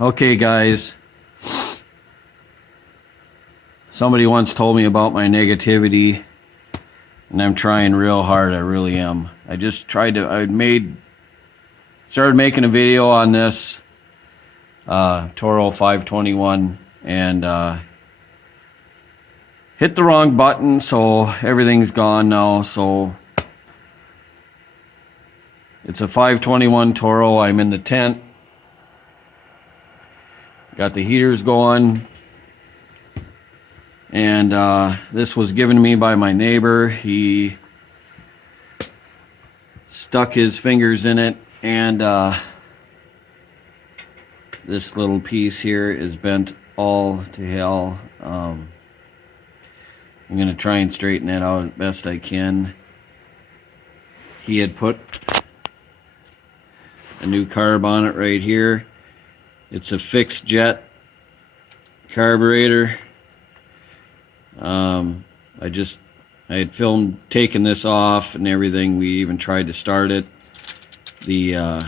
Okay, guys. Somebody once told me about my negativity, and I'm trying real hard. I really am. I just tried to. Started making a video on this Toro 521, and hit the wrong button, so everything's gone now. So it's a 521 Toro. I'm in the tent. Got the heaters going. And this was given to me by my neighbor. He stuck his fingers in it, and this little piece here is bent all to hell. I'm going to try and straighten that out as best I can. He had put a new carb on it right here. It's a fixed jet carburetor. I had filmed taking this off and everything. We even tried to start it. The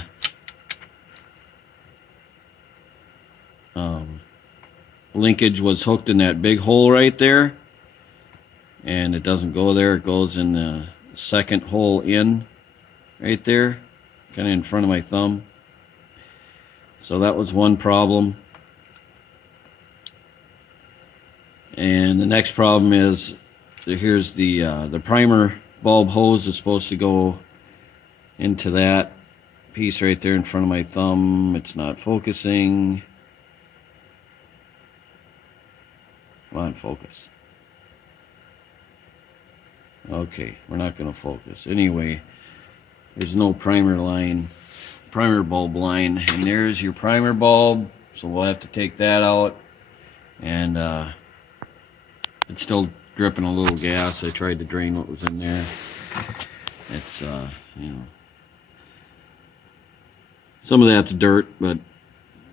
linkage was hooked in that big hole right there, and it doesn't go there. It goes in the second hole in right there, kind of in front of my thumb. So that was one problem. And the next problem is, here's the primer bulb hose is supposed to go into that piece right there in front of my thumb. It's not focusing. Come on, focus. Okay, we're not going to focus. Anyway, there's no primer bulb line, and there's your primer bulb. So we'll have to take that out, and it's still dripping a little gas. I tried to drain what was in there. It's you know, some of that's dirt, but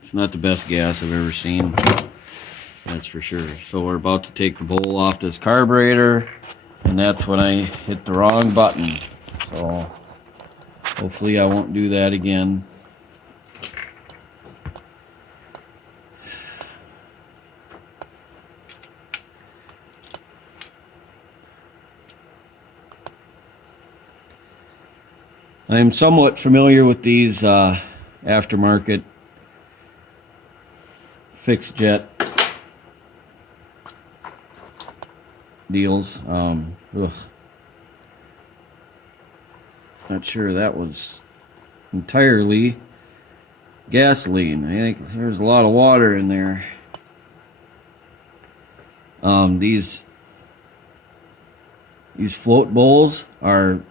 it's not the best gas I've ever seen, that's for sure. So we're about to take the bowl off this carburetor, and that's when I hit the wrong button. So hopefully I won't do that again. I'm somewhat familiar with these aftermarket fixed jet deals. Not sure that was entirely gasoline. I think there's a lot of water in there. These float bowls are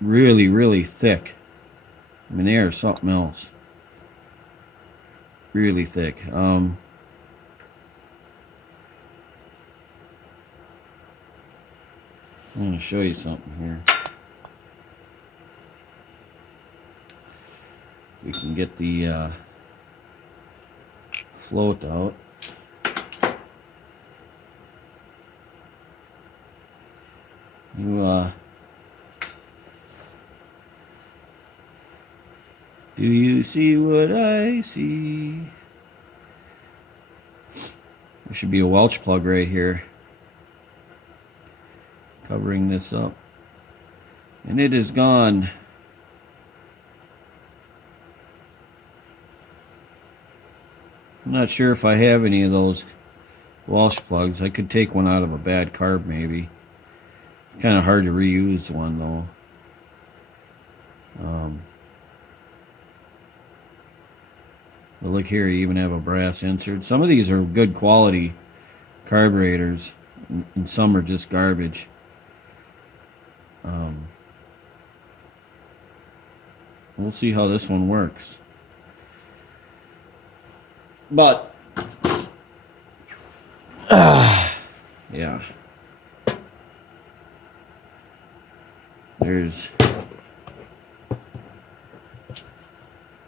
really thick. I mean, they are something else. Really thick. I'm going to show you something here. We can get the float out. Do you see what I see? There should be a Welch plug right here covering this up, and it is gone. I'm not sure if I have any of those Welch plugs. I could take one out of a bad carb maybe. Kind of hard to reuse one though. But look here, you even have a brass insert. Some of these are good quality carburetors, and some are just garbage. We'll see how this one works. But yeah, there's,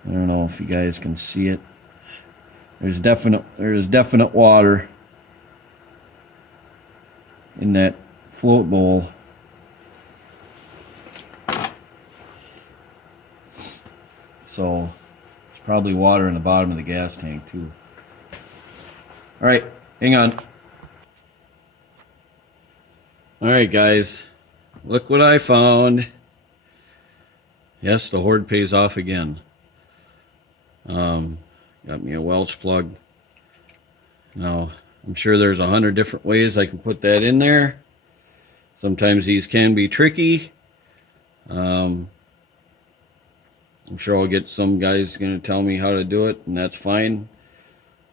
I don't know if you guys can see it. There's definite water in that float bowl. So probably water in the bottom of the gas tank too. All right, hang on. All right, guys, look what I found. Yes, the Horde pays off again. Got me a Welch plug. Now, I'm sure there's 100 different ways I can put that in there. Sometimes these can be tricky. I'm sure I'll get some guys going to tell me how to do it, and that's fine.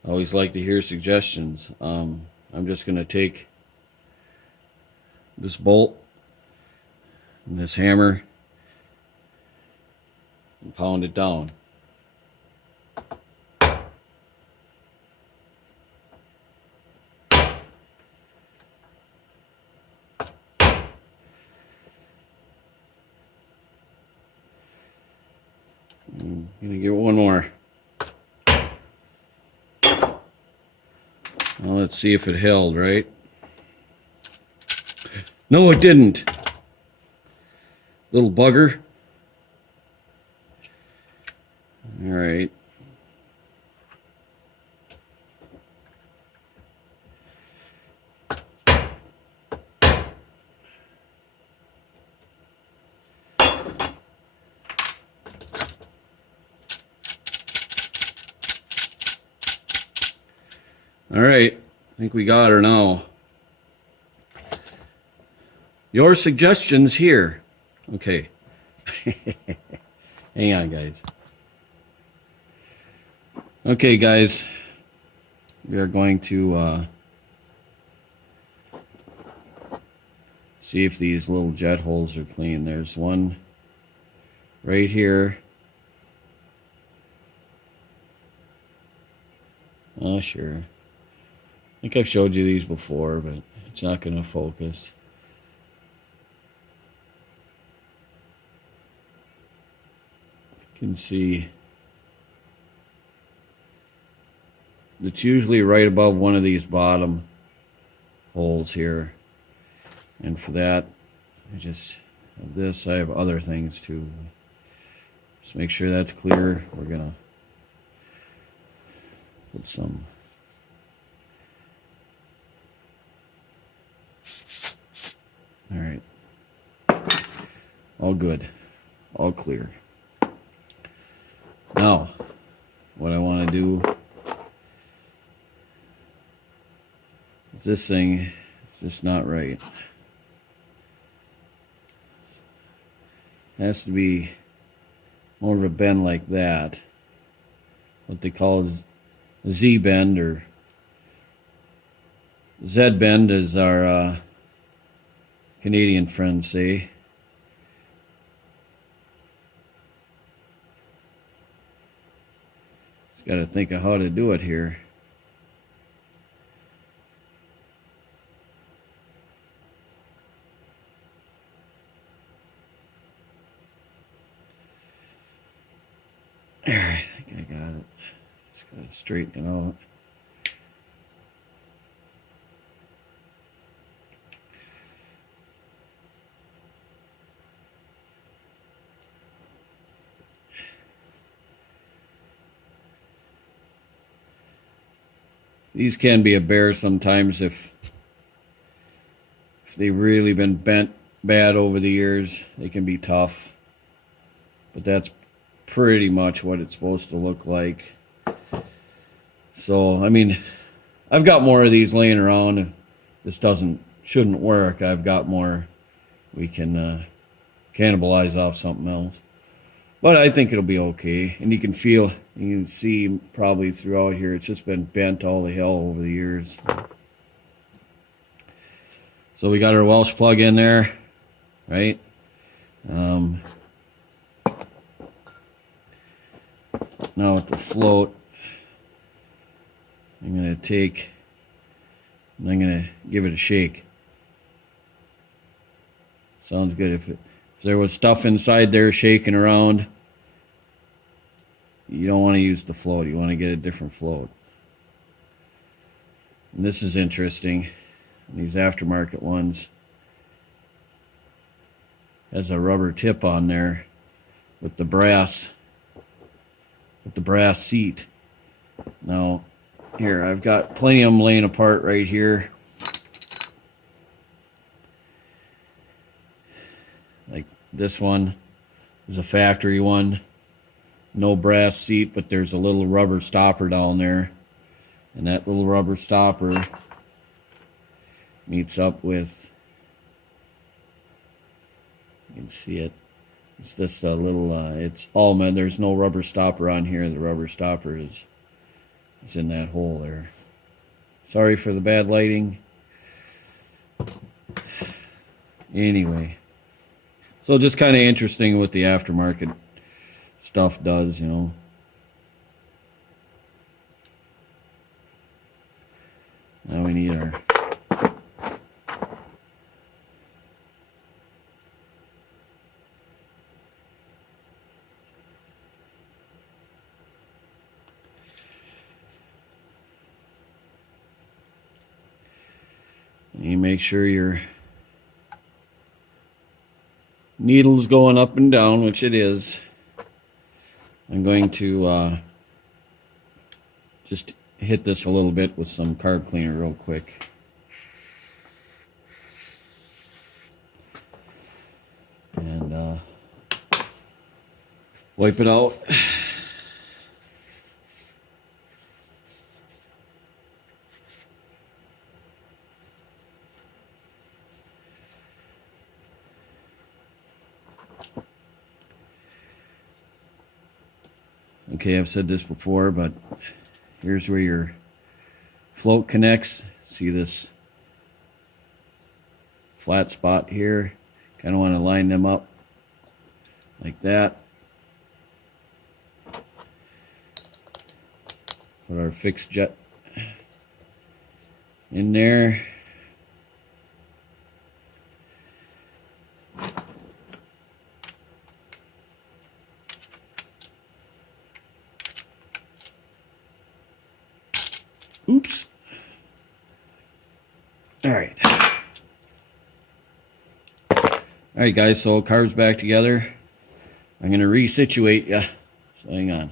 I always like to hear suggestions. I'm just going to take this bolt and this hammer and pound it down. I'm gonna give it one more. Well, let's see if it held, right? No, it didn't. Little bugger. All right. All right, I think we got her now. Your suggestions here. Okay. Hang on, guys. Okay, guys. We are going to see if these little jet holes are clean. There's one right here. Oh, sure. I think I've showed you these before, but it's not going to focus. You can see it's usually right above one of these bottom holes here. And for that, I just have this. I have other things too. Just make sure that's clear. We're going to put some. All right. All good. All clear. Now, what I want to do is this thing, it's just not right. It has to be more of a bend like that. What they call a Z bend, or Z bend, as our Canadian friends say. Just got to think of how to do it here. There, I think I got it. Just got to straighten it out. These can be a bear sometimes if they've really been bent bad over the years. They can be tough. But that's pretty much what it's supposed to look like. So, I mean, I've got more of these laying around. If this shouldn't work, I've got more. We can cannibalize off something else. But I think it'll be okay. And you can see probably throughout here, it's just been bent all the hell over the years. So we got our Welch plug in there, right? Now with the float, I'm going to give it a shake. Sounds good. If there was stuff inside there shaking around, you don't want to use the float. You want to get a different float. And this is interesting. These aftermarket ones has a rubber tip on there with the brass with the brass seat. Now, here, I've got plenty of them laying apart right here. Like this one is a factory one. No brass seat, but there's a little rubber stopper down there. And that little rubber stopper meets up with, you can see it. It's just a little, it's all meant, there's no rubber stopper on here. The rubber stopper is in that hole there. Sorry for the bad lighting. Anyway, so just kind of interesting what the aftermarket stuff does, you know. Now we need our you make sure your needle's going up and down, which it is. I'm going to just hit this a little bit with some carb cleaner real quick. And wipe it out. Okay, I've said this before, but here's where your float connects. See this flat spot here? Kind of want to line them up like that. Put our fixed jet in there. Oops. All right. All right, guys, so carb's back together. I'm going to resituate you. So hang on.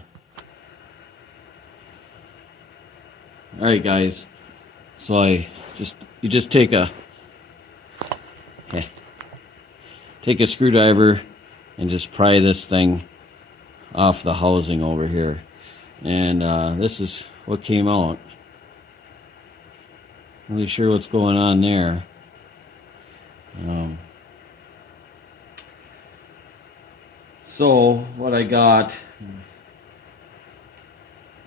All right, guys. So you just take a screwdriver and just pry this thing off the housing over here. And this is what came out. Not really sure what's going on there. So what I got,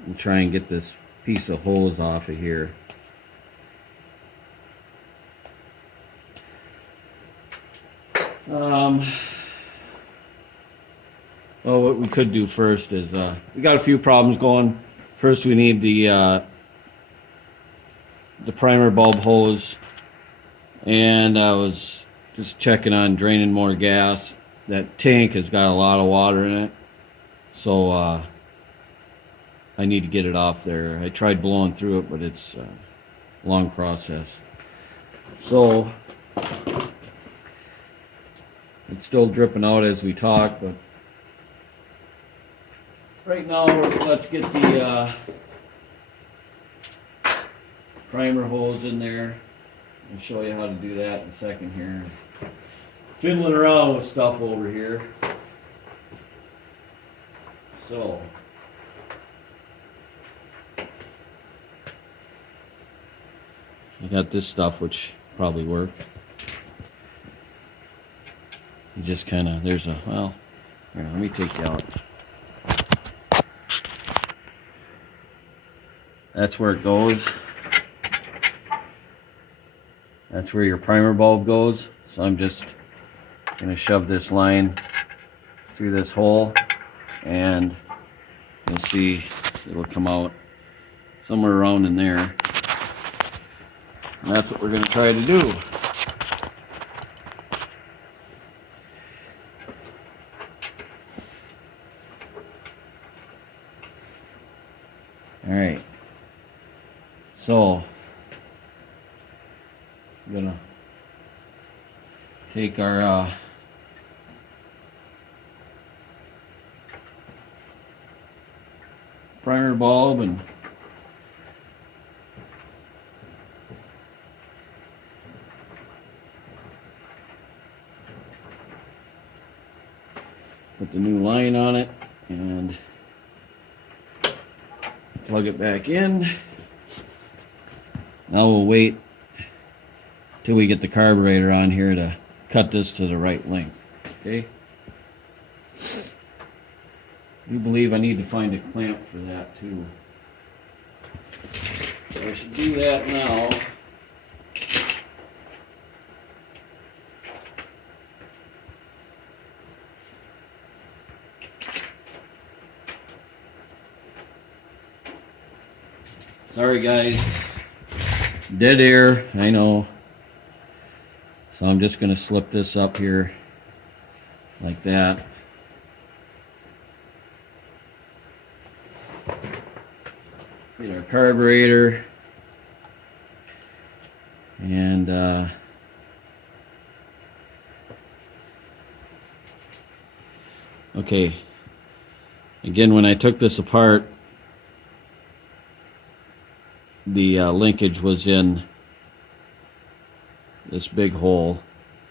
I'm trying to get this piece of hose off of here. Well, what we could do first is we got a few problems going. First, we need the primer bulb hose, and I was just checking on draining more gas. That tank has got a lot of water in it, so I need to get it off there. I tried blowing through it, but it's a long process. So it's still dripping out as we talk, but right now let's get the primer hose in there. I'll show you how to do that in a second here. Fiddling around with stuff over here. So I got this stuff, which probably worked. You just kind of, there's a, well, here, let me take you out. That's where it goes. That's where your primer bulb goes. So I'm just going to shove this line through this hole, and you'll see it'll come out somewhere around in there. And that's what we're going to try to do. All right. So I'm going to take our primer bulb and put the new line on it and plug it back in. Now we'll wait till we get the carburetor on here to cut this to the right length. Okay? I do believe I need to find a clamp for that too. So I should do that now. Sorry guys, dead air, I know. So I'm just going to slip this up here like that. Get our carburetor and okay, again, when I took this apart, the linkage was in this big hole,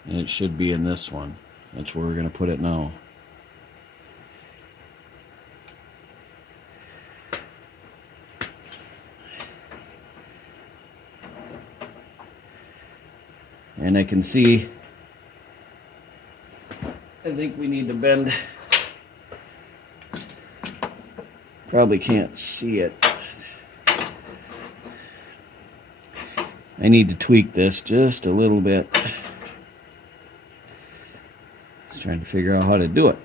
and it should be in this one. That's where we're going to put it now. And I can see, I think we need to bend, probably can't see it. I need to tweak this just a little bit. Just trying to figure out how to do it.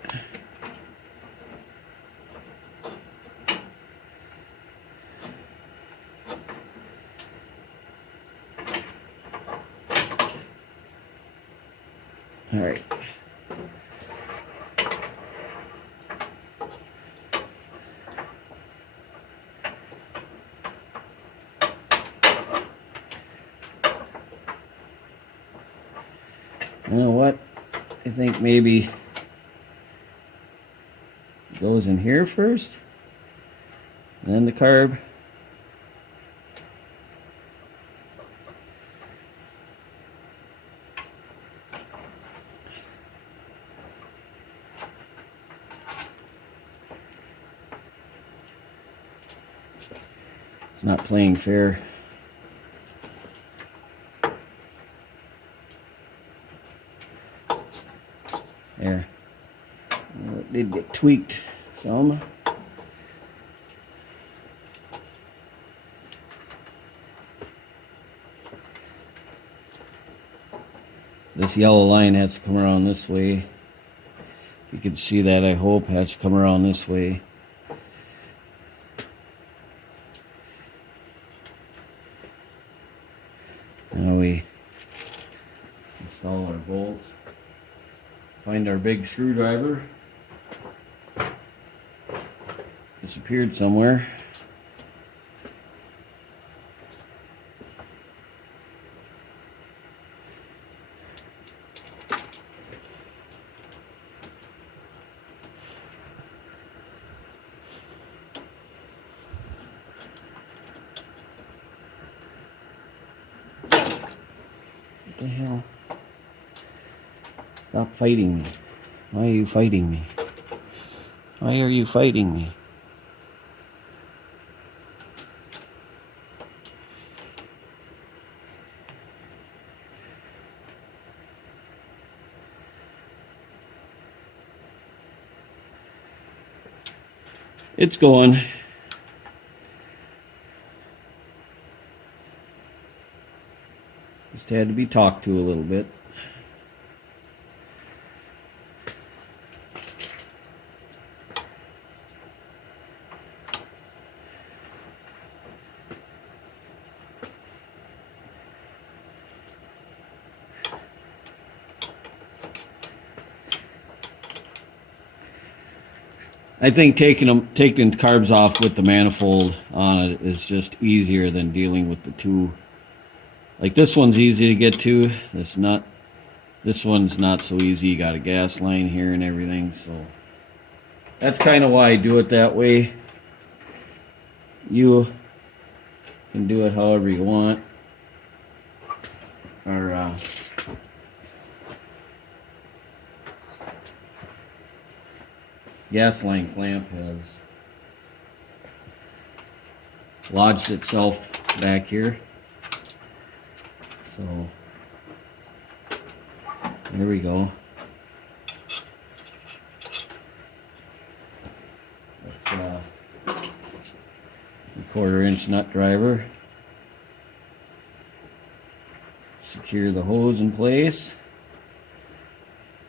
All right. You know what? I think maybe it goes in here first, then the carb. It's not playing fair. There. Well, it did get tweaked some. This yellow line has to come around this way. You can see that, I hope, has to come around this way. Now we install our bolts. Find our big screwdriver. Disappeared somewhere. What the hell? Stop fighting me. Why are you fighting me? Why are you fighting me? It's going. Just had to be talked to a little bit. I think taking carbs off with the manifold on it is just easier than dealing with the two. Like this one's easy to get to. This one's not so easy. You got a gas line here and everything, so that's kind of why I do it that way. You can do it however you want. Our gas line clamp has lodged itself back here. So there we go. That's a 1/4-inch nut driver. Secure the hose in place.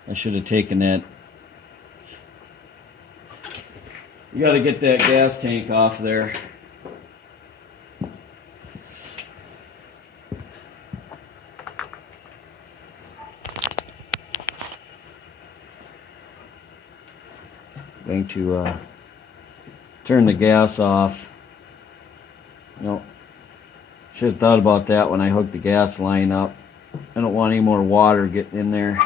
I should have taken that. You got to get that gas tank off there. Going to turn the gas off. No, should have thought about that when I hooked the gas line up. I don't want any more water getting in there.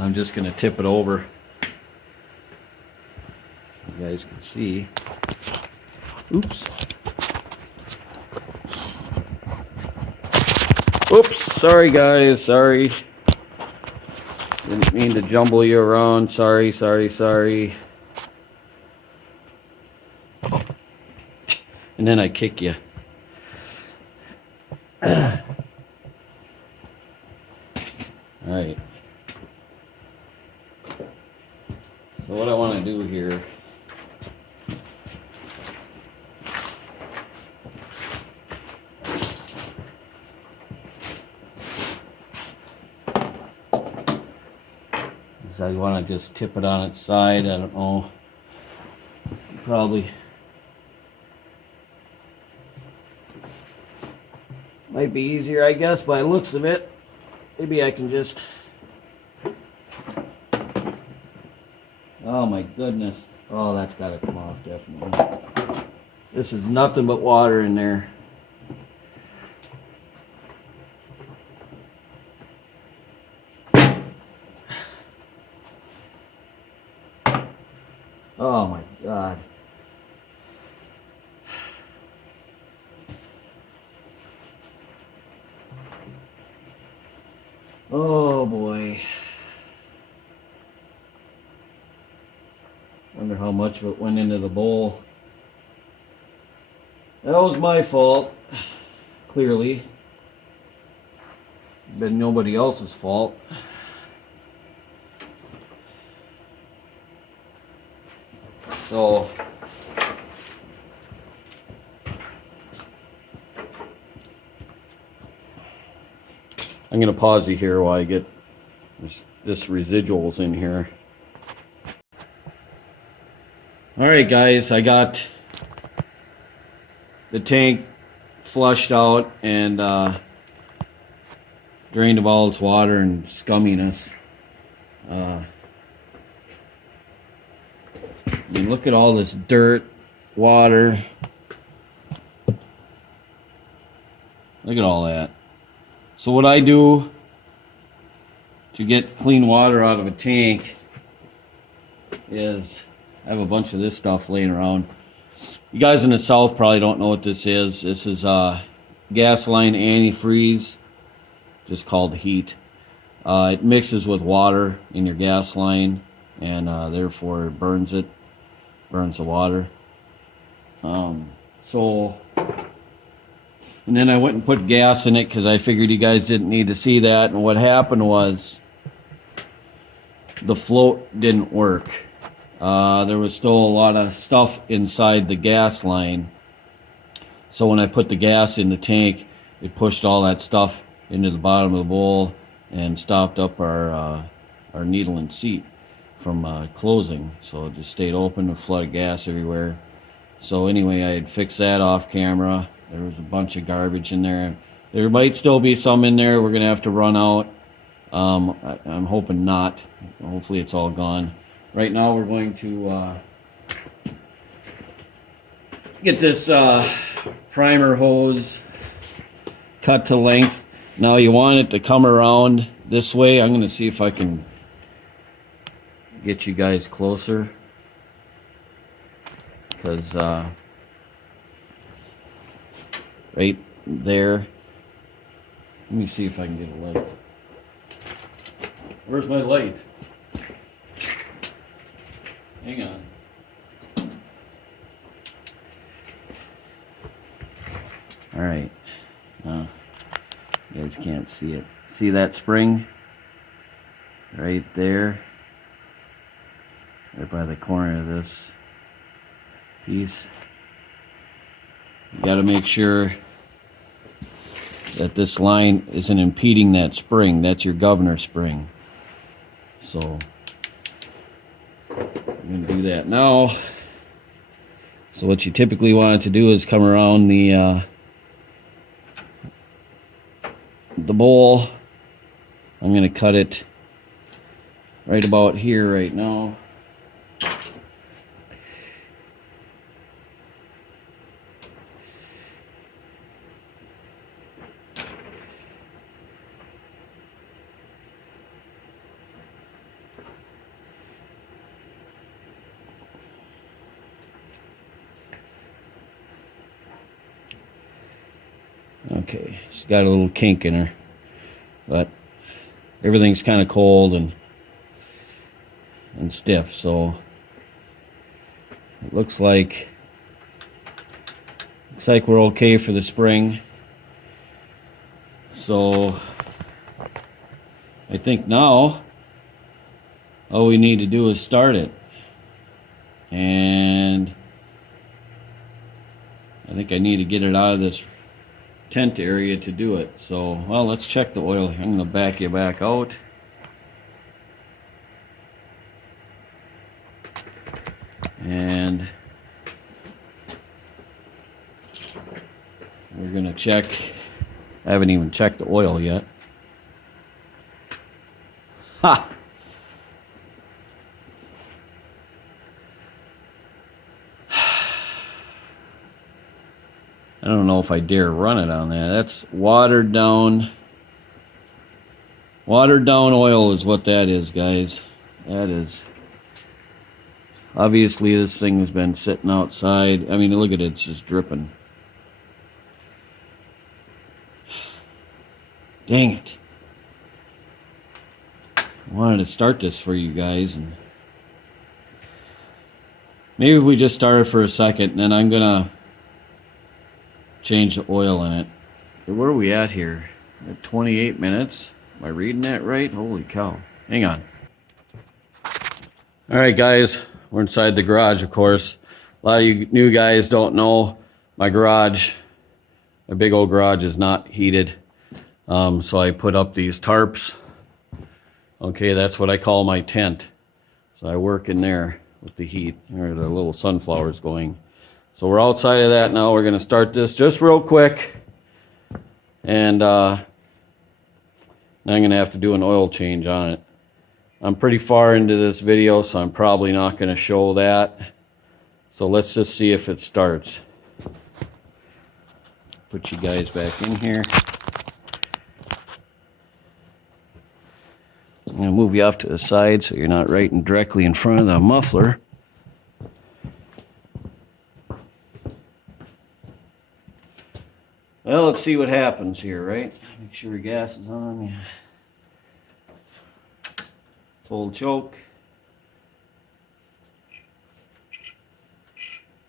I'm just going to tip it over. You guys can see. Oops. Oops, sorry guys, sorry. Didn't mean to jumble you around. Sorry. And then I kick you. Alright. So what I want to do here is I want to just tip it on its side. I don't know. Probably might be easier, I guess, by the looks of it. Maybe I can just... Oh my goodness. Oh, that's got to come off, definitely. This is nothing but water in there. Oh my God. Oh boy. Wonder how much of it went into the bowl. That was my fault, clearly. Been nobody else's fault. So I'm gonna pause you here while I get this residuals in here. Alright guys, I got the tank flushed out and drained of all its water and scumminess. I mean, look at all this dirt, water. Look at all that. So what I do to get clean water out of a tank is I have a bunch of this stuff laying around. You guys in the south probably don't know what this is. This is gas line antifreeze, just called heat. It mixes with water in your gas line, and therefore it burns the water. And then I went and put gas in it because I figured you guys didn't need to see that. And what happened was the float didn't work. There was still a lot of stuff inside the gas line. So when I put the gas in the tank, it pushed all that stuff into the bottom of the bowl and stopped up our needle and seat from closing. So it just stayed open, a flood of gas everywhere. So anyway, I had fixed that off camera. There was a bunch of garbage in there. There might still be some in there. We're gonna have to run out. I'm hoping not. Hopefully it's all gone. Right now we're going to get this primer hose cut to length. Now you want it to come around this way. I'm going to see if I can get you guys closer, because right there, let me see if I can get a light. Where's my light? Hang on. All right. You guys can't see it. See that spring? Right there. Right by the corner of this piece. You got to make sure that this line isn't impeding that spring. That's your governor spring. So I'm going to do that now. So what you typically want it to do is come around the bowl. I'm going to cut it right about here right now. Okay, she's got a little kink in her, but everything's kind of cold and stiff, so it looks like we're okay for the spring. So I think now all we need to do is start it, and I think I need to get it out of this tent area to do it. So, well, let's check the oil. I'm going to back you back out. And we're going to check. I haven't even checked the oil yet. Ha! I don't know if I dare run it on that. That's watered down oil is what that is, guys. That is. Obviously this thing has been sitting outside. I mean, look at it, it's just dripping. Dang it. I wanted to start this for you guys, and maybe we just start it for a second, and then I'm gonna change the oil in it. Where are we at here? At 28 minutes? Am I reading that right? Holy cow. Hang on. Alright guys, we're inside the garage, of course. A lot of you new guys don't know my garage. My big old garage is not heated. So I put up these tarps. Okay, that's what I call my tent. So I work in there with the heat. There are the little sunflowers going. So we're outside of that now. We're going to start this just real quick. And now I'm going to have to do an oil change on it. I'm pretty far into this video, so I'm probably not going to show that. So let's just see if it starts. Put you guys back in here. I'm going to move you off to the side so you're not right and directly in front of the muffler. Well, let's see what happens here, right? Make sure your gas is on. Yeah. Full choke.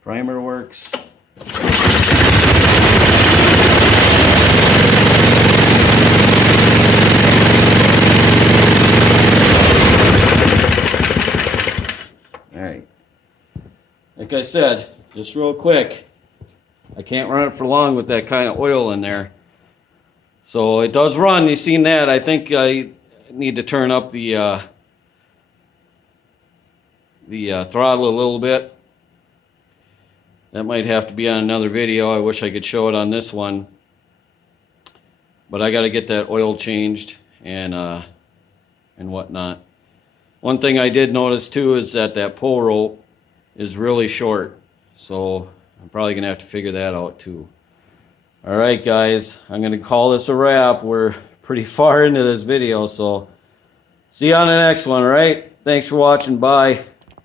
Primer works. Alright. Like I said, just real quick. I can't run it for long with that kind of oil in there. So it does run. You've seen that. I think I need to turn up the throttle a little bit. That might have to be on another video. I wish I could show it on this one. But I got to get that oil changed and whatnot. One thing I did notice too is that that pull rope is really short. So I'm probably going to have to figure that out too. Alright guys, I'm going to call this a wrap. We're pretty far into this video, so see you on the next one, alright? Thanks for watching, bye.